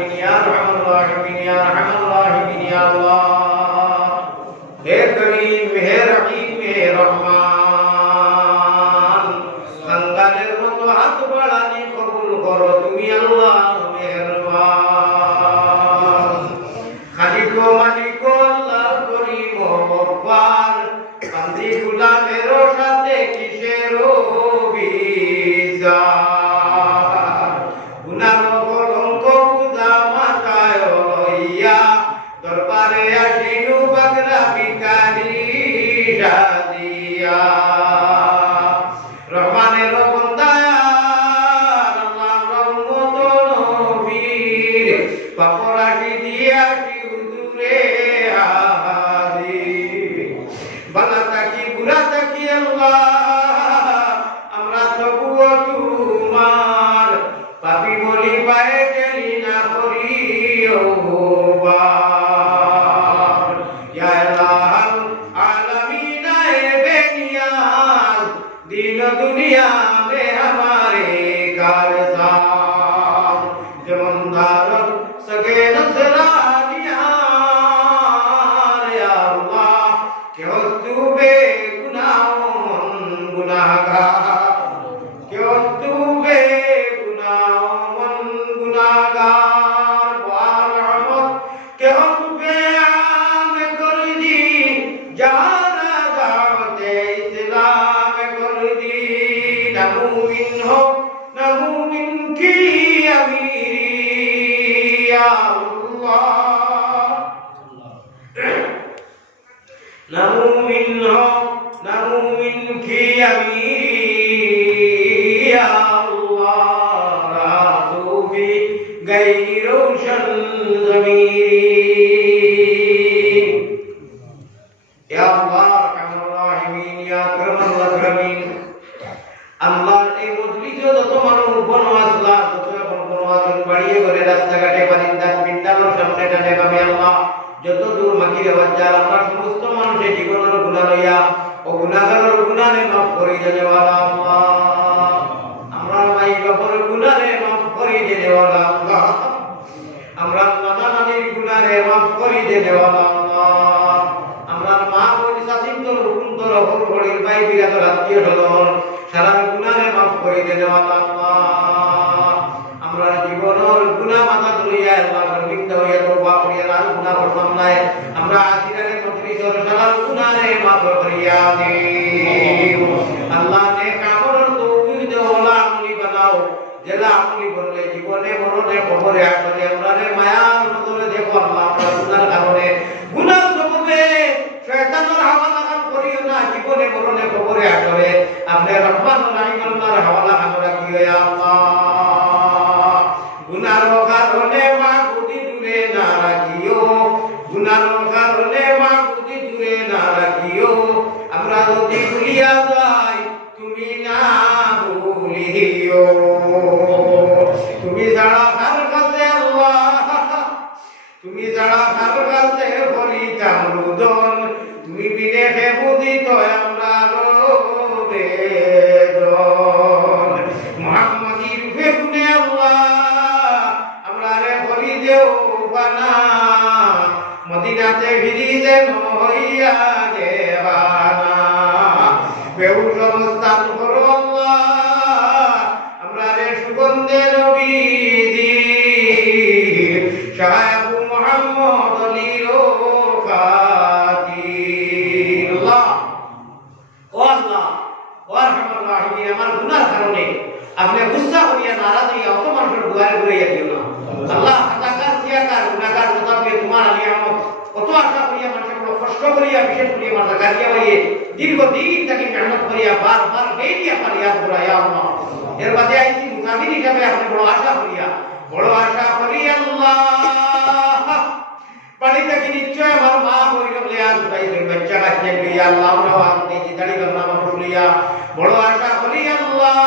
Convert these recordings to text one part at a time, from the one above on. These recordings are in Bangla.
العالمين يا ارحم الراحمين يا ارحم الراحمين يا الله हे करीम हे रहीम हे रहमान संगालेर मतो हाथ बाड़ानी कबूल करो তুমি আল্লাহ মেহেরবান খালিক ও মালিক আল্লাহ করিম ও গফফার বান্দি গোলামের সাথে কিসের বিচার গুনাহ কলঙ্ক পূজা মাথায় লইয়া দরবারে আসিনু বাগরা ভিখারি সাজিয়া রহমানের বন্দায়ার আল্লাহর রহমত নবীর পাপরাশি দিয়াছি হুজুরে হাজির বালা তাকি বুড়া তাকি আল্লাহ আমরা তবুও তোমার পাপী বলি পায়ে টেলি না করিও दुनिया में हमारे कारसार जमंदार सगे नसरानिया या अल्लाह क्यों तू बेगुनाहों मन गुनाहगार क्यों तू बेगुनाहों मन गुनाहगार बार रहमत क्यों तू बेआम कर दी जाना दावते इस्लाम कर दी नमू मिनकी अमीरी या अल्लाह नमू मिनकी अमीरी या अल्लाह राज़ू भी गई रोशन ज़मीरी या अल्लाह रहमान रहीम या अकरमल अकरमीन আল্লাহর এই মজলিসে যত মানুষ বনওয়াসলা যত এখন বনওয়াসন বাড়িয়ে করে রাস্তাঘাটে বারিন্দার বিদ্যালয়ের সামনে টানে বামে আল্লাহ যত দূর মাকির বাজার আমরা সমস্ত মানুষের জীবনের গুনাহ লইয়া ও গুনাহগারের গুনাহে মাফ করে দেওয়ালা আল্লাহ আমরা মাই বাবার গুনাহে মাফ করে দেওয়ালা আল্লাহ আমরা নানা নানির গুনাহে মাফ করে দেওয়ালা আল্লাহ আমরা মা বোন সাথীন্তর হুকুমতর হরির ভাই বিরাদর আত্মীয় স্বজন সারা গুনাহে মাফ করে দেওয়ালা আল্লাহ আমরা জীবনের গুনাহ মাথা তুলিয়া আল্লাহ শর্মিন্দা হইয়া তওবা করিয়া আর গুনাহ করতাম না আমরা আখিরাতে মজলিসের সারা গুনাহে মাফ করিয়া দিও আল্লাহ নেক আমলের তৌফিক দাও আমলি বানাও যেলা আমলি করলে জীবনে মরণে কবরে আসলে আমরারে মায়ার নজরে দেখো আল্লাহ আপনার গুনার কারণে গুনাহ সববে শয়তানের হাওয়া করিও না জীবনে মরণে কবরে আসলে আপনি রহমান রহিম আল্লাহর হাওয়ালা আমরা কি ইয়া আল্লাহ গুনার কারণে মাগুদি দূরে না রাখিও গুনার কারণে মাগুদি দূরে না রাখিও আমরা যদি ভুলিয়া যাই তুমি না ভুলিও তুমি যারা কার কাছে আল্লাহ তুমি যারা কার কাছে বলিতাম রুদন তুমি বিদেশে বুঝিত আমরা বেদন মুহাম্মাদির ফেকুনে আল্লাহ আমরা রে বলি দেও বানা মদিনাতে ভিড়ি যেন হইয়া দেওয়ানা বেউ সমস্তান করো আল্লাহ আমরা রে সুগন্ধে নবীজি শাহ আবু মুহাম্মদ আলীর আমার গুনার কারণে আপনি গুনাহ করিয়া নারাজ হইয়া অত মানুষের দুয়ারে ঘুরাইয়া দিও না আল্লাহ হাতাকার সিয়াকার গুনাহগার মোতাবেক তোমার আলী আহমদ কত আশা করিয়া মানুষের বড় কষ্ট করিয়া বিশেষ করিয়া মাথা কাটিয়া হইয়ে দীর্ঘদিন তাকে মেহনত করিয়া বারবার বেরিয়া ফারিয়াদ করা ইয়া আল্লাহ এর বাদে আইছি মুকাবিল হিসাবে আপনি বড় আশা করিয়া আল্লাহ বাড়িতে কি নিশ্চয় আমার মা বইল লিয়া দুবাইয়ের বাচ্চা কাছে লিয়া আল্লাহ আমরা আপনি জিদারি করলাম বলিয়া বড় আশা করি আল্লাহ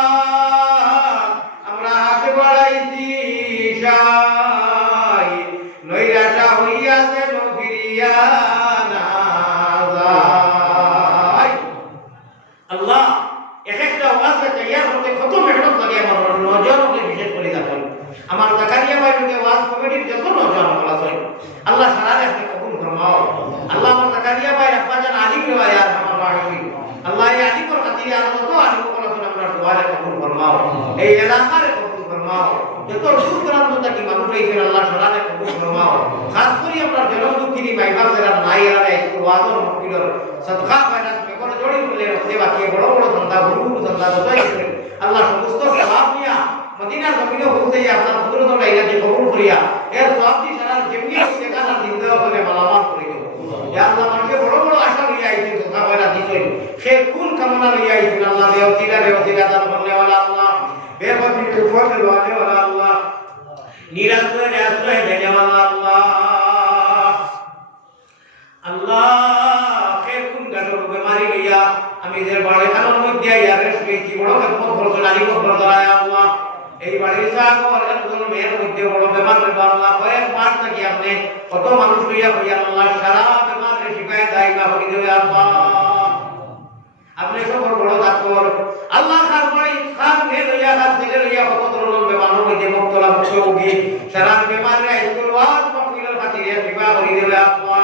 আমরা হাতে বাড়াইছি শাই নৈরাশা হইয়া যেন ফিরিয়া না যায় আল্লাহ এক একটা ওয়াজ তৈয়ার হতে কত মেহনত লাগে আমার নজর বিশেষ করে দেখুন আমার জাকারিয়া ভাইকে ওয়াজ কমিটির প্রান্ত থেকে মানুষ এইছেন আল্লাহ সরালে কবুল ফরমাও খাস করে আমরা জনম দুঃখিনী মাইবা যারা নাই আর একটু ওয়াজর মফিলর সদকা ফায়নাস করে জড়ি বলে রাখতে বাকি বড় বড় ধন্দা গুরু ধন্দা দতাই আল্লাহ সমস্ত সওয়াব নিয়া মদিনার জমিনে হতে আপনার হুজুর তোমরা ইলাকে কবুল করিয়া এর সওয়াব দি সারা যেমনি হতে কানা দিন দেওয়া বলে মালামাল করে দিও ইয়া আল্লাহ মানুষকে বড় বড় আশা লইয়া আইছেন সদকা ফায়নাস দিছেন সে কোন কামনা লইয়া আইছেন আল্লাহ দেওয়া দান করলে ওয়ালা আল্লাহ বেপতি উপরে ওয়ালে ওয়ালা আল্লাহ নিরাশ করে আশ্রয় দেনে ওয়ালা আল্লাহ আল্লাহ খের কোন গাছর বেমারি লইয়া আমি যে বাড়ি খানোর মধ্যে ইয়ারে শুয়েছি বড় খেদমত করছো নারী বড় দরায় আল্লাহ এই বাড়ির সাগর একজন মেয়ের মধ্যে বড় বেমার হইব আল্লাহ কয়েক মাস থেকে আপনি কত মানুষ লইয়া হইয়া আল্লাহ সারা বেমারের শিকায়ত দায়িকা হই দেবে আল্লাহ আপনি সব বড় ডাক্তার আল্লাহ খান বাড়ি খান নে লইয়া খান ছেলে লইয়া কত ধরনের বেমার হইতে মুক্তলা মুক্ত হোগি সারা বেমারে আইসুল ওয়াজ মফিলের খাতিরে শিফা করি দেবে আল্লাহ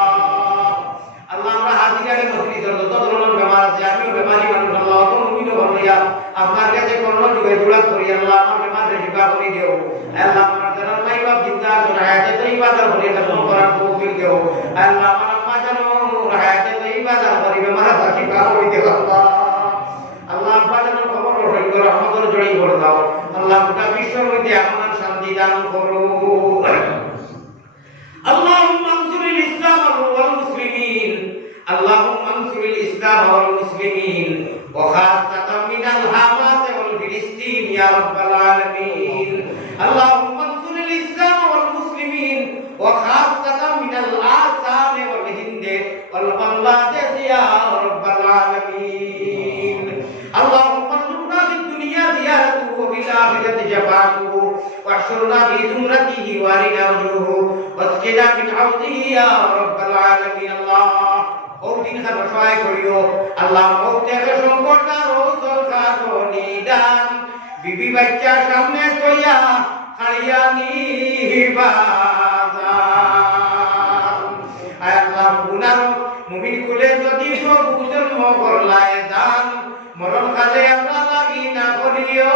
আল্লাহ আমরা হাজিরারে মসজিদের যত ধরনের বেমার আছে আমিও বেমারি মানুষ আল্লাহ তো মুমিনও বলিয়া আপনার কাছে কোন যুগে জোড়া করি আল্লাহ আমার বেমারে শিফা করি দিও আল্লাহ আমার যারা নাই বাপ জিন্দা আছে হায়াতে তৈবা দার ভরে খতম করার তৌফিক দিও আল্লাহ আমার আম্মা জানো হায়াতে তৈবা দার ভরে বেমার শিফা করি দিও আল্লাহ আল্লাহ আব্বা জানো খবর রহিম করে আমাদের জড়িয়ে ভরে দাও আল্লাহ গোটা বিশ্বের মধ্যে আমার শান্তি দান করো اللهم انصر الاسلام والمسلمين اللهم انصر الاسلام والمسلمين وخاصة من الحماس والفلسطين يا رب العالمين اللهم انصر الاسلام والمسلمين وخاصة من الآثام والهند والبنغلاديش يا رب العالمين اللهم ارزقنا في الدنيا زيارته وفي الآخرة شفاعته واحشرنا في زمرته وارنا وجهه واسقنا من حوضه يا رب العالمين الله او دین کا بشوائے کریو اللہ موتے کے সংকট রোসল খাটো নিদান বিবি বাচ্চা সামনে তোয়া খাড়িয়া নিবাদান আয় আল্লাহ গুনাহ মুমিন কুলে যদি প্রভু জন্ম করলায় দান মরণ কালে আমরা লাগি না করিও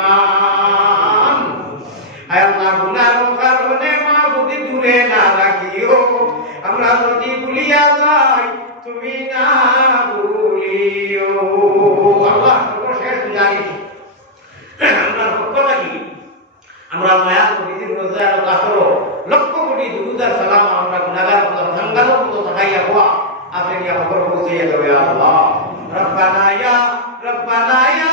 বেঈমান আয় আল্লাহ গুনাহ কারণে মাবুদ দূরে না রাখিও আমরা যদি ভুলিয়া যাই তুমি না ভুলিও আল্লাহ সর্বশেষ জানি আমরা পক্ষ থাকি আমরা মায়া করি রোজা কাতর লক্ষ কোটি দুরুদ আর সালাম আমরা গুনাহগার সঙ্গাল মতো থাকাইয়া হওয়া আপনি কি খবর পৌঁছে দেবে আল্লাহ রব্বানা ইয়া